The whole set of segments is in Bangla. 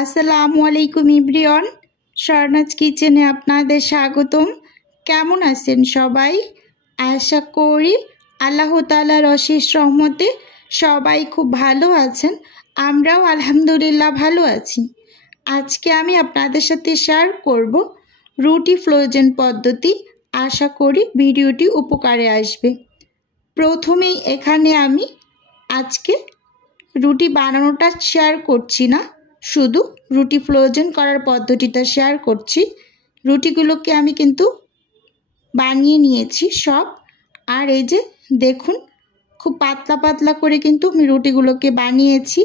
আসসালামু আলাইকুম এভরিওয়ান, স্বর্ণাজ কিচেনে আপনাদের স্বাগতম। কেমন আছেন সবাই? আশা করি আল্লাহ তাআলার অশেষ রহমতে সবাই খুব ভালো আছেন। আমরাও আলহামদুলিল্লাহ ভালো আছি। আজকে আমি আপনাদের সাথে শেয়ার করব রুটি ফ্রোজেন পদ্ধতি। আশা করি ভিডিওটি উপকারে আসবে। প্রথমেই এখানে আমি আজকে রুটি বানানোটা শেয়ার করছি না, শুধু রুটি ফ্রোজেন করার পদ্ধতিটা শেয়ার করছি। রুটিগুলোকে আমি কিন্তু বানিয়ে নিয়েছি সব। আর এই যে দেখুন, খুব পাতলা পাতলা করে কিন্তু আমি রুটিগুলোকে বানিয়েছি।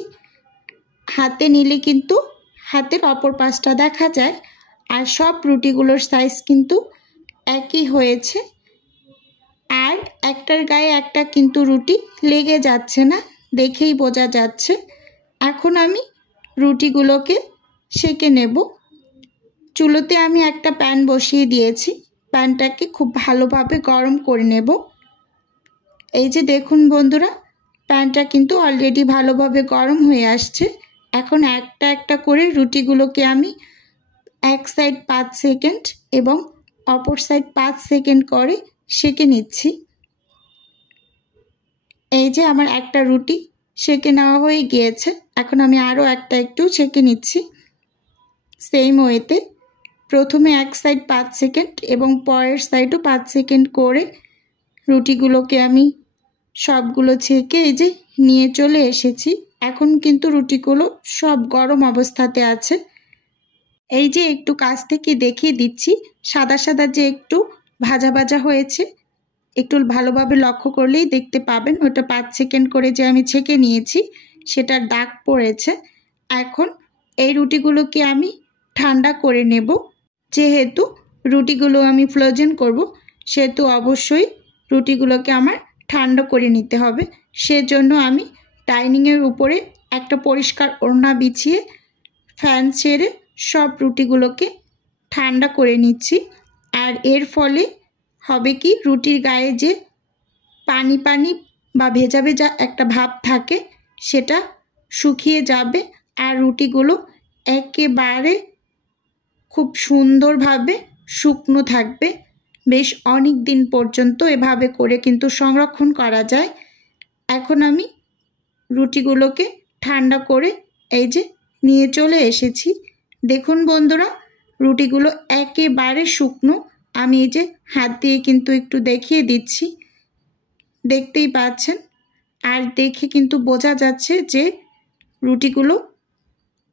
হাতে নিলে কিন্তু হাতের অপর পাশটা দেখা যায়। আর সব রুটিগুলোর সাইজ কিন্তু একই হয়েছে। আর একটার গায়ে একটা কিন্তু রুটি লেগে যাচ্ছে না, দেখেই বোঝা যাচ্ছে। এখন আমি রুটিগুলোকে সেঁকে নেব। চুলোতে আমি একটা প্যান বসিয়ে দিয়েছি। প্যানটাকে খুব ভালোভাবে গরম করে নেব। এই যে দেখুন বন্ধুরা, প্যানটা কিন্তু অলরেডি ভালোভাবে গরম হয়ে আসছে। এখন একটা একটা করে রুটিগুলোকে আমি এক সাইড 5 সেকেন্ড এবং অপর সাইড 5 সেকেন্ড করে সেঁকে নিচ্ছি। এই যে আমার একটা রুটি সেঁকে নেওয়া হয়ে গিয়েছে। এখন আমি আরও একটা একটু সেঁকে নিচ্ছি সেম ওয়েতে। প্রথমে এক সাইড 5 সেকেন্ড এবং পরের সাইডও 5 সেকেন্ড করে রুটিগুলোকে আমি সবগুলো ছেঁকে এই যে নিয়ে চলে এসেছি। এখন কিন্তু রুটিগুলো সব গরম অবস্থাতে আছে। এই যে একটু কাছ থেকে দেখিয়ে দিচ্ছি, সাদা সাদা যে একটু ভাজা ভাজা হয়েছে, একটু ভালোভাবে লক্ষ্য করলেই দেখতে পাবেন। ওটা 5 সেকেন্ড করে যে আমি ছেঁকে নিয়েছি সেটার দাগ পড়েছে। এখন এই রুটিগুলোকে আমি ঠান্ডা করে নেব। যেহেতু রুটিগুলো আমি ফ্রোজেন করব, সেহেতু অবশ্যই রুটিগুলোকে আমার ঠান্ডা করে নিতে হবে। সেজন্য আমি ডাইনিংয়ের উপরে একটা পরিষ্কার ওড়না বিছিয়ে ফ্যান ছেড়ে সব রুটিগুলোকে ঠান্ডা করে নিচ্ছি। আর এর ফলে হবে কি, রুটির গায়ে যে পানি পানি বা ভেজা ভেজা একটা ভাব থাকে সেটা শুকিয়ে যাবে। আর রুটিগুলো একেবারে খুব সুন্দরভাবে শুকনো থাকবে। বেশ অনেক দিন পর্যন্ত এভাবে করে কিন্তু সংরক্ষণ করা যায়। এখন আমি রুটিগুলোকে ঠান্ডা করে এই যে নিয়ে চলে এসেছি। দেখুন বন্ধুরা, রুটিগুলো একেবারে শুকনো। আমি এই যে হাত দিয়ে কিন্তু একটু দেখিয়ে দিচ্ছি, দেখতেই পাচ্ছেন। আর দেখে কিন্তু বোঝা যাচ্ছে যে রুটিগুলো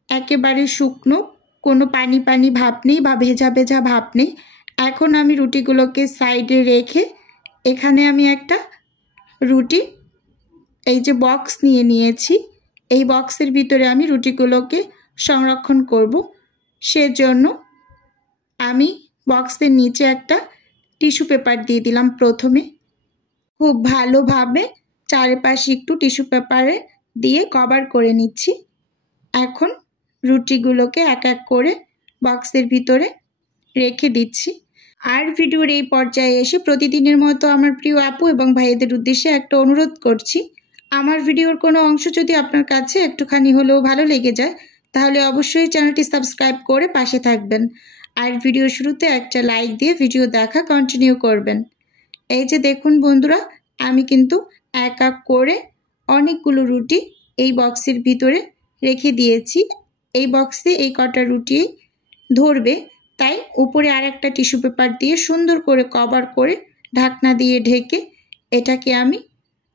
একেবারে শুকনো, কোনো পানি পানি ভাব নেই বা ভেজা ভেজা ভাব নেই। এখন আমি রুটিগুলোকে সাইডে রেখে এখানে আমি একটা রুটি এই যে বক্স নিয়ে নিয়েছি। এই বক্সের ভিতরে আমি রুটিগুলোকে সংরক্ষণ করব। সেজন্য আমি বক্সের নিচে একটা টিস্যু পেপার দিয়ে দিলাম। প্রথমে খুব ভালোভাবে চারপাশে একটু টিস্যু পেপারে দিয়ে কভার করে নিচ্ছি। এখন রুটিগুলোকে এক এক করে বক্সের ভিতরে রেখে দিচ্ছি। আর ভিডিওর এই পর্যায়ে এসে প্রতিদিনের মতো আমার প্রিয় আপু এবং ভাইদের উদ্দেশ্যে একটা অনুরোধ করছি। আমার ভিডিওর কোনো অংশ যদি আপনার কাছে একটুখানি হলেও ভালো লেগে যায়, তাহলে অবশ্যই চ্যানেলটি সাবস্ক্রাইব করে পাশে থাকবেন। আর ভিডিও শুরুতে একটা লাইক দিয়ে ভিডিও দেখা কন্টিনিউ করবেন। এই যে দেখুন বন্ধুরা, আমি কিন্তু এক এক করে অনেকগুলো রুটি এই বক্সের ভিতরে রেখে দিয়েছি। এই বক্সে এই কটা রুটি ধরবে, তাই উপরে আর একটা টিস্যু পেপার দিয়ে সুন্দর করে কভার করে ঢাকনা দিয়ে ঢেকে এটাকে আমি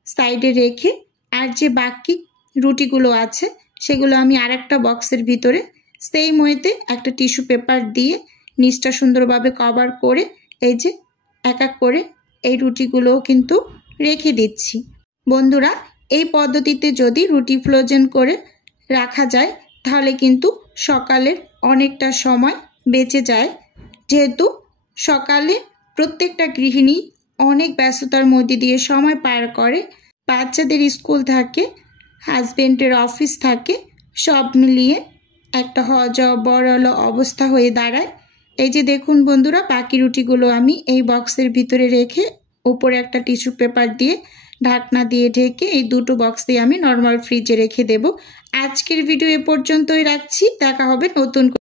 সাইডে রেখে, আর যে বাকি রুটিগুলো আছে সেগুলো আমি আর একটা বক্সের ভিতরে সেই ওয়েতে একটা টিস্যু পেপার দিয়ে নিচটা সুন্দরভাবে কভার করে এই যে এক এক করে এই রুটিগুলোও কিন্তু রেখে দিচ্ছি। বন্ধুরা, এই পদ্ধতিতে যদি রুটি ফ্রোজেন করে রাখা যায় তাহলে কিন্তু সকালের অনেকটা সময় বেঁচে যায়। যেহেতু সকালে প্রত্যেকটা গৃহিণী অনেক ব্যস্ততার মধ্যে দিয়ে সময় পার করে, বাচ্চাদের স্কুল থাকে, হাজবেন্ডের অফিস থাকে, সব মিলিয়ে একটা হজবরল অবস্থা হয়ে দাঁড়ায়। এই যে দেখুন বন্ধুরা, বাকি রুটিগুলো আমি এই বক্সের ভিতরে রেখে উপরে একটা টিস্যু পেপার দিয়ে ঢাকনা দিয়ে ঢেকে এই দুটো বক্স দিয়ে আমি নর্মাল ফ্রিজে রেখে দেব। আজকের ভিডিও এ পর্যন্তই রাখছি, দেখা হবে নতুন